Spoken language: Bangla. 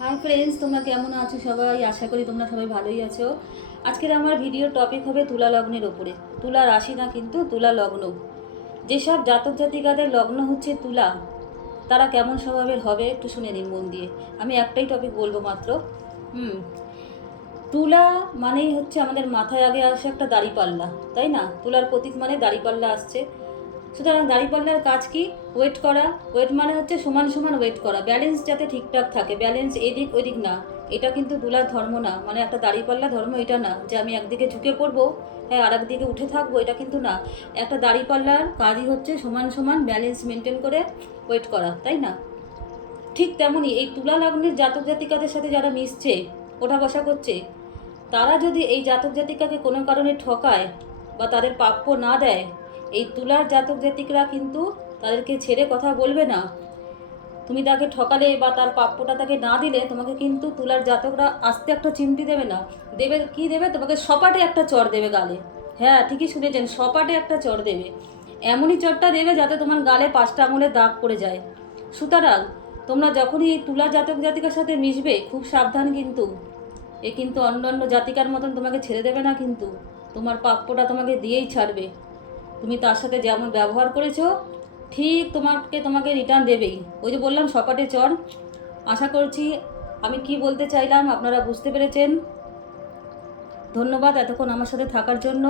হাই ফ্রেন্ডস, তোমরা কেমন আছো সবাই? আশা করি তোমরা সবাই ভালোই আছো। আজকের আমার ভিডিওর টপিক হবে তুলা লগ্নের ওপরে। তুলা রাশি না, কিন্তু তুলা লগ্ন। যেসব জাতক জাতিকাদের লগ্ন হচ্ছে তুলা, তারা কেমন স্বভাবের হবে একটু শুনে নিন মন দিয়ে। আমি একটাই টপিক বলবো মাত্র। হুম তুলা মানেই হচ্ছে আমাদের মাথায় আগে আসে একটা দাড়িপাল্লা, তাই না? তুলার প্রতীক মানে দাড়িপাল্লা আসছে। সুতরাং দাঁড়িপাল্লার কাজ কি? ওয়েট করা। ওয়েট মানে হচ্ছে সমান সমান ওয়েট করা, ব্যালেন্স যাতে ঠিকঠাক থাকে, ব্যালেন্স এদিক ওদিক না। এটা কিন্তু তুলার ধর্ম না, মানে একটা দাঁড়িপাল্লা ধর্ম এটা না যে আমি একদিকে ঝুঁকে পড়বো, হ্যাঁ আর একদিকে উঠে থাকবো, এটা কিন্তু না। একটা দাঁড়িপাল্লার কাজই হচ্ছে সমান সমান ব্যালেন্স মেনটেন করে ওয়েট করা, তাই না? ঠিক তেমনই এই তুলা লগ্নের জাতক জাতিকাদের সাথে যারা মিশছে, ওঠা বসা করছে, তারা যদি এই জাতক জাতিকাকে কোনো কারণে ঠকায় বা তাদের প্রাপ্য না দেয়, এই তুলার জাতক জাতিকরা কিন্তু তাদেরকে ছেড়ে কথা বলবে না। তুমি তাকে ঠকালে বা তার প্রাপ্যটা তাকে না দিলে, তোমাকে কিন্তু তুলার জাতকরা আস্তে একটা চিমটি দেবে না, দেবে কি দেবে? তোমাকে সপাটে একটা চড় দেবে গালে। হ্যাঁ, ঠিকই শুনেছেন, সপাটে একটা চড় দেবে। এমনই চড়টা দেবে যাতে তোমার গালে 5টা আঙুলের দাগ পড়ে যায়। সুতরাং তোমরা যখনই এই তুলা জাতক জাতিকার সাথে মিশবে, খুব সাবধান কিন্তু। এ কিন্তু অন্য অন্য জাতিকার মতন তোমাকে ছেড়ে দেবে না, কিন্তু তোমার প্রাপ্যটা তোমাকে দিয়েই ছাড়বে। তুমি তার সাথে যেমন ব্যবহার করেছো, ঠিক তোমাকে রিটার্ন দেবেই। ওই যে বললাম, সপাটে চড়। আশা করছি আমি কি বলতে চাইলাম আপনারা বুঝতে পেরেছেন। ধন্যবাদ এতক্ষণ আমার সাথে থাকার জন্য।